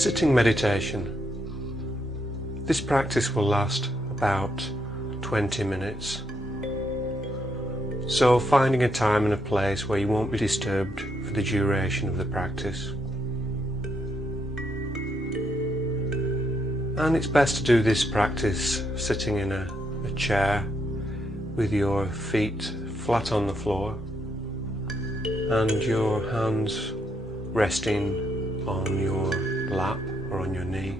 Sitting meditation. This practice will last about 20 minutes. So finding a time and a place where you won't be disturbed for the duration of the practice. And it's best to do this practice sitting in a chair with your feet flat on the floor and your hands resting on your lap or on your knee.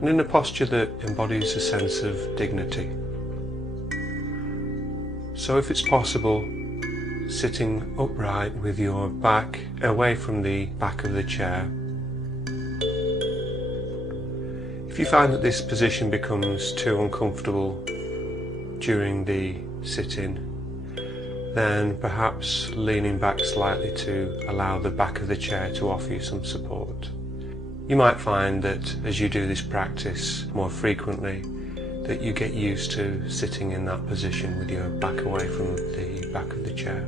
And in a posture that embodies a sense of dignity. So if it's possible, sitting upright with your back away from the back of the chair. If you find that this position becomes too uncomfortable during the sit-in, then perhaps leaning back slightly to allow the back of the chair to offer you some support. You might find that as you do this practice more frequently, that you get used to sitting in that position with your back away from the back of the chair.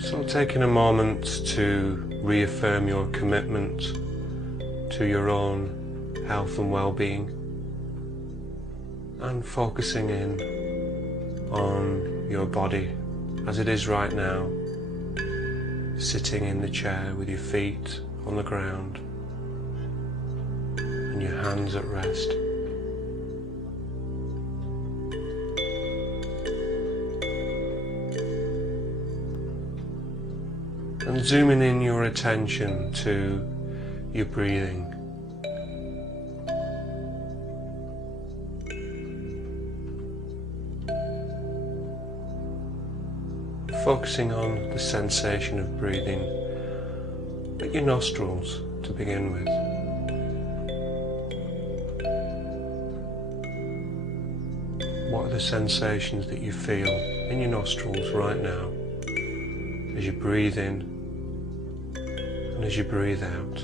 So taking a moment to reaffirm your commitment to your own health and well-being, and focusing in on your body as it is right now, sitting in the chair with your feet on the ground and your hands at rest. And zooming in your attention to your breathing. Focusing on the sensation of breathing at your nostrils to begin with. What are the sensations that you feel in your nostrils right now as you breathe in and as you breathe out?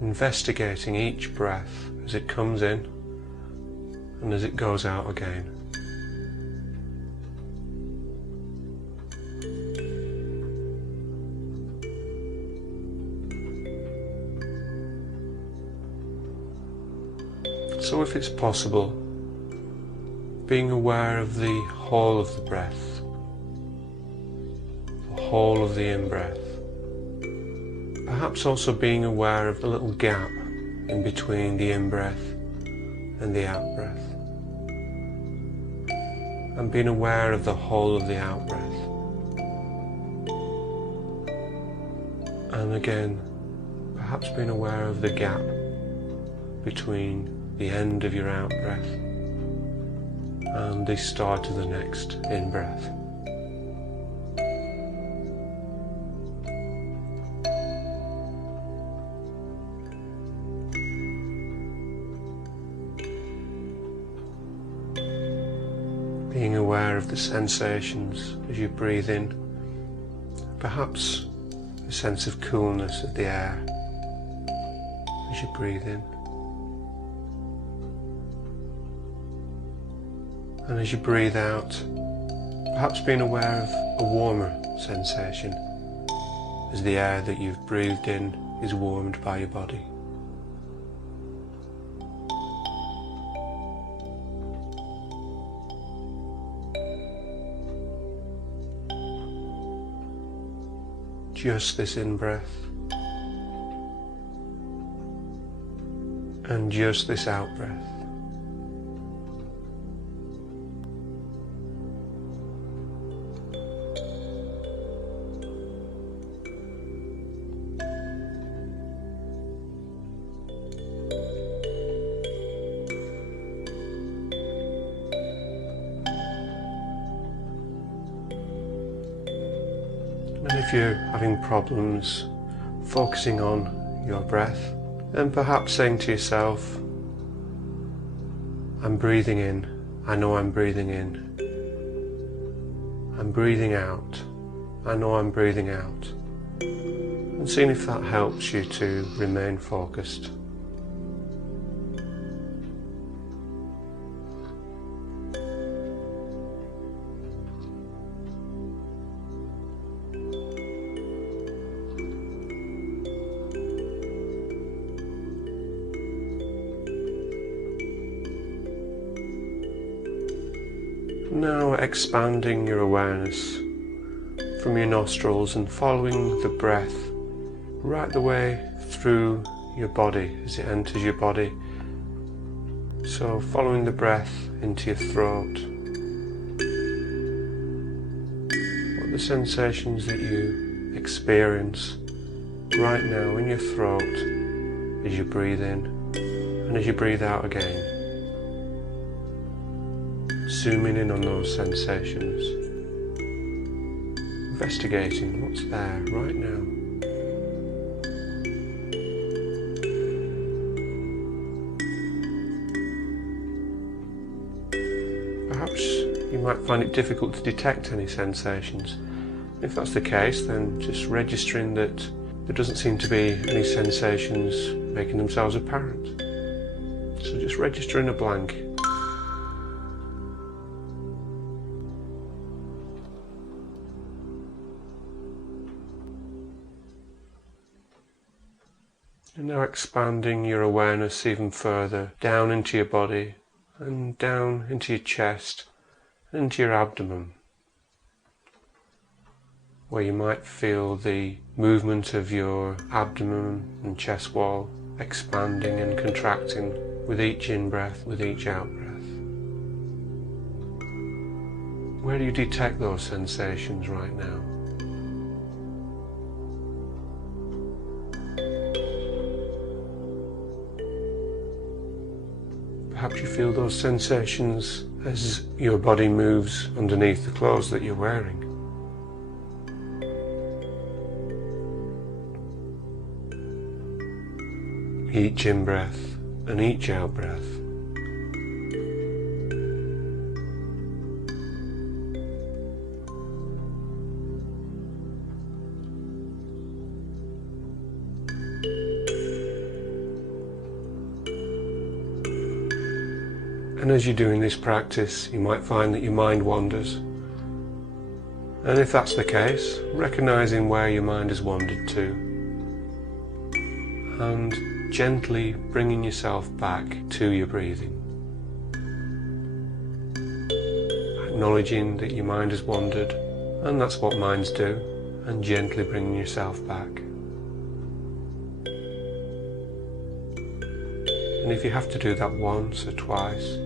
Investigating each breath as it comes in and as it goes out again. So if it's possible, being aware of the whole of the breath, the whole of the in-breath. Perhaps also being aware of the little gap in between the in-breath and the out-breath. And being aware of the whole of the out-breath. And again, perhaps being aware of the gap between the end of your out-breath and the start of the next in-breath. Being aware of the sensations as you breathe in, perhaps a sense of coolness of the air as you breathe in. And as you breathe out, perhaps being aware of a warmer sensation as the air that you've breathed in is warmed by your body. Just this in-breath and just this out-breath. And if you're having problems focusing on your breath, then perhaps saying to yourself, I'm breathing in, I know I'm breathing in. I'm breathing out, I know I'm breathing out, and seeing if that helps you to remain focused. Now expanding your awareness from your nostrils and following the breath right the way through your body as it enters your body. So following the breath into your throat. What are the sensations that you experience right now in your throat as you breathe in and as you breathe out again? Zooming in on those sensations, investigating what's there right now. Perhaps you might find it difficult to detect any sensations. If that's the case, then just registering that there doesn't seem to be any sensations making themselves apparent. So just registering a blank. And now expanding your awareness even further down into your body and down into your chest and into your abdomen, where you might feel the movement of your abdomen and chest wall expanding and contracting with each in-breath, with each out-breath. Where do you detect those sensations right now? Perhaps you feel those sensations as your body moves underneath the clothes that you're wearing. Each in-breath and each out-breath. And as you're doing this practice, you might find that your mind wanders. And if that's the case, recognizing where your mind has wandered to, and gently bringing yourself back to your breathing. Acknowledging that your mind has wandered, and that's what minds do, and gently bringing yourself back. And if you have to do that once or twice,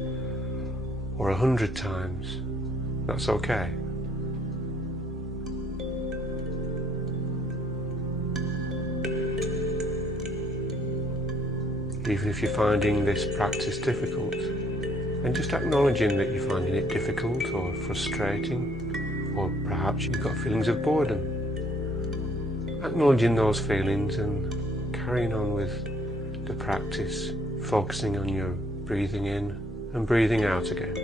or 100 times, that's okay. Even if you're finding this practice difficult, and just acknowledging that you're finding it difficult or frustrating, or perhaps you've got feelings of boredom. Acknowledging those feelings and carrying on with the practice, focusing on your breathing in and breathing out again.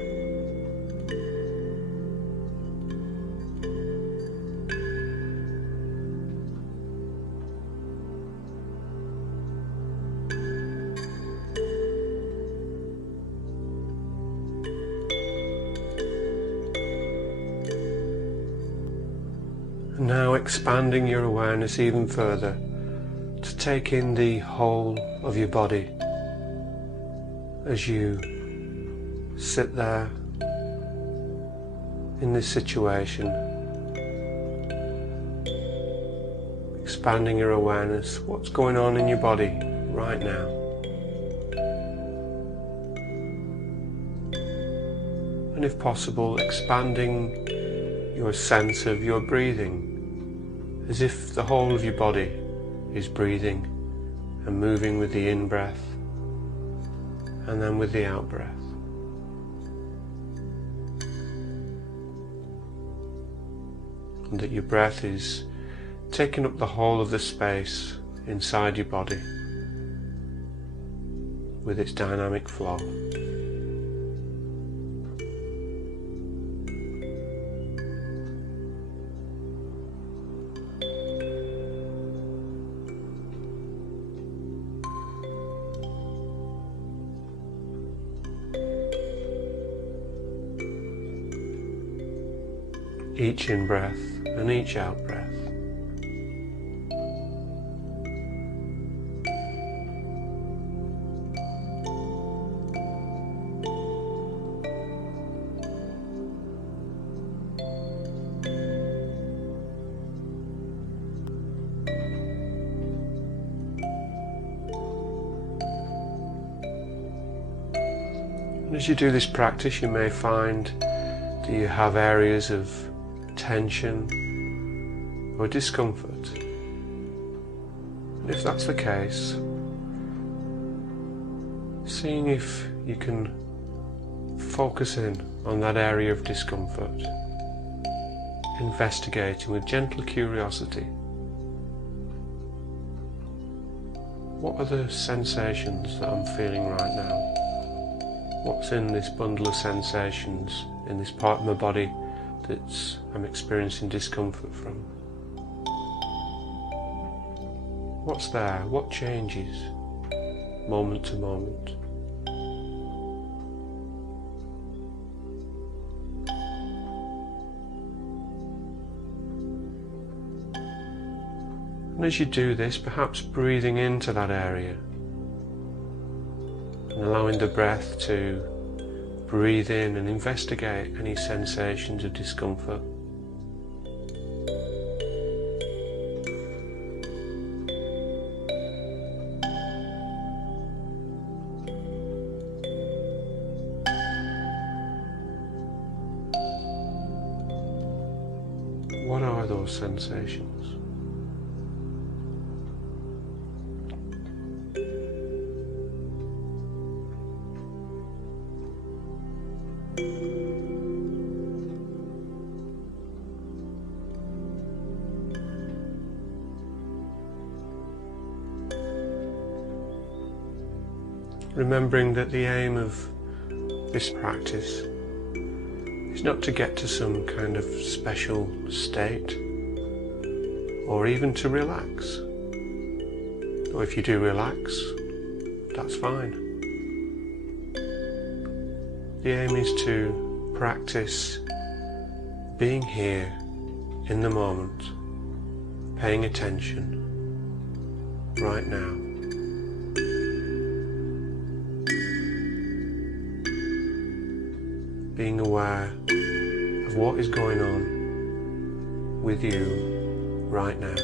And now expanding your awareness even further to take in the whole of your body as you sit there in this situation, expanding your awareness, what's going on in your body right now. And if possible, expanding your sense of your breathing, as if the whole of your body is breathing and moving with the in-breath and then with the out-breath. And that your breath is taking up the whole of the space inside your body with its dynamic flow. each in-breath and each out-breath. And as you do this practice, you may find that you have areas of tension or discomfort. And if that's the case, seeing if you can focus in on that area of discomfort, investigating with gentle curiosity. What are the sensations that I'm feeling right now? What's in this bundle of sensations in this part of my body that I'm experiencing discomfort from? What's there? What changes moment to moment? And as you do this, perhaps breathing into that area and allowing the breath to breathe in and investigate any sensations of discomfort. What are those sensations? Remembering that the aim of this practice is not to get to some kind of special state or even to relax. Or if you do relax, that's fine. The aim is to practice being here in the moment, paying attention right now. Being aware of what is going on with you right now.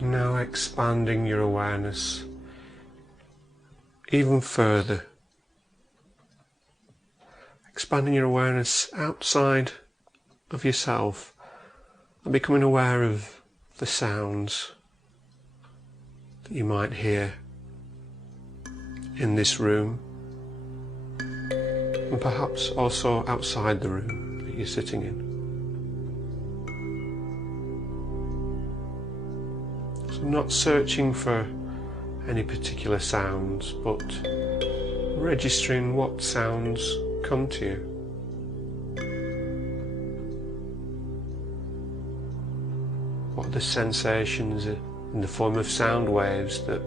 Now expanding your awareness even further. Expanding your awareness outside of yourself and becoming aware of the sounds that you might hear in this room and perhaps also outside the room that you're sitting in. I'm not searching for any particular sounds, but registering what sounds come to you. What are the sensations in the form of sound waves that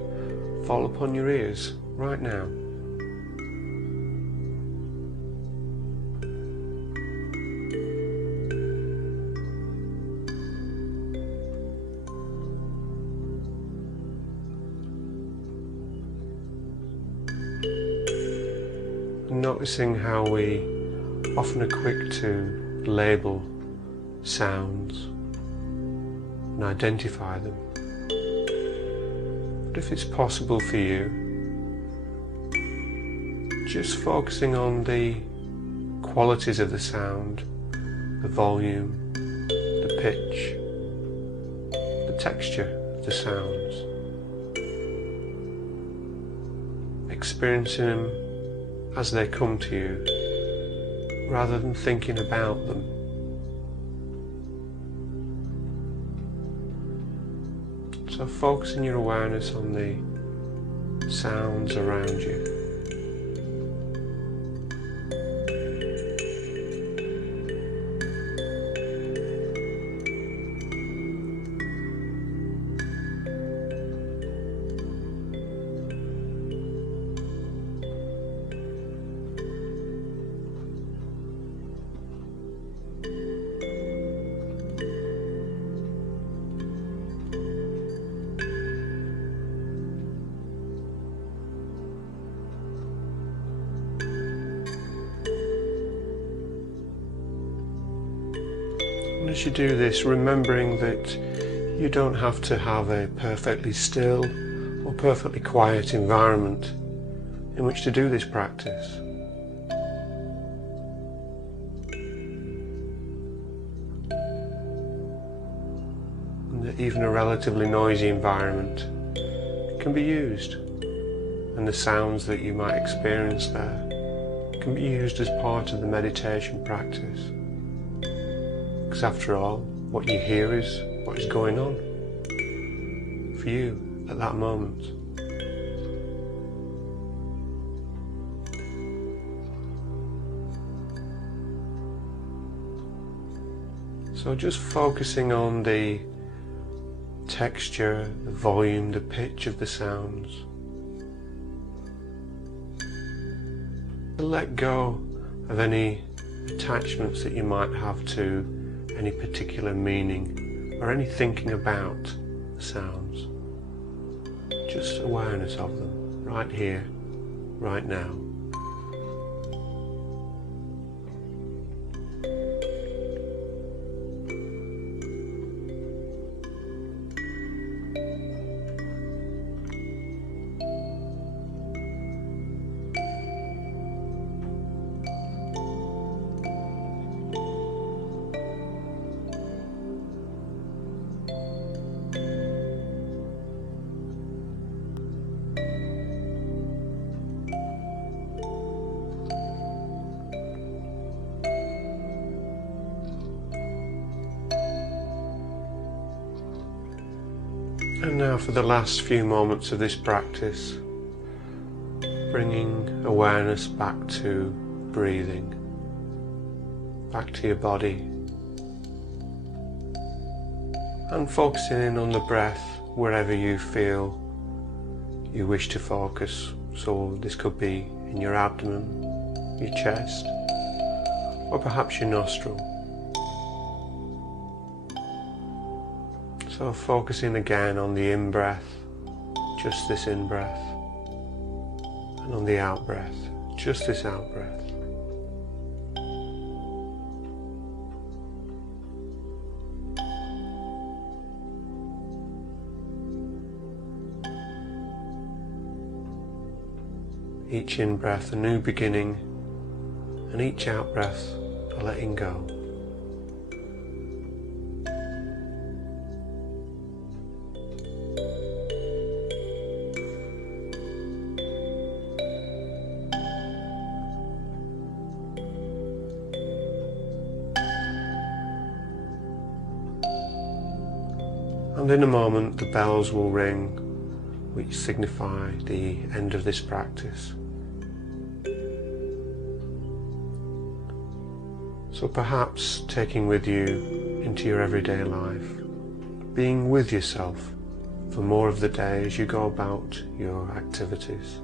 fall upon your ears right now? Noticing how we often are quick to label sounds and identify them. But if it's possible for you, just focusing on the qualities of the sound, the volume, the pitch, the texture of the sounds, experiencing them as they come to you, rather than thinking about them. So focusing your awareness on the sounds around you. And as you do this, remembering that you don't have to have a perfectly still or perfectly quiet environment in which to do this practice. And that even a relatively noisy environment can be used, and the sounds that you might experience there can be used as part of the meditation practice. Because after all, what you hear is what is going on for you at that moment. So just focusing on the texture, the volume, the pitch of the sounds. Let go of any attachments that you might have to any particular meaning or any thinking about the sounds. Just awareness of them, right here, right now. And now for the last few moments of this practice, bringing awareness back to breathing, back to your body, and focusing in on the breath wherever you feel you wish to focus. So this could be in your abdomen, your chest, or perhaps your nostril. So focusing again on the in-breath, just this in-breath, and on the out-breath, just this out-breath. Each in-breath a new beginning, and each out-breath a letting go. And in a moment the bells will ring, which signify the end of this practice. So perhaps taking with you into your everyday life, being with yourself for more of the day as you go about your activities.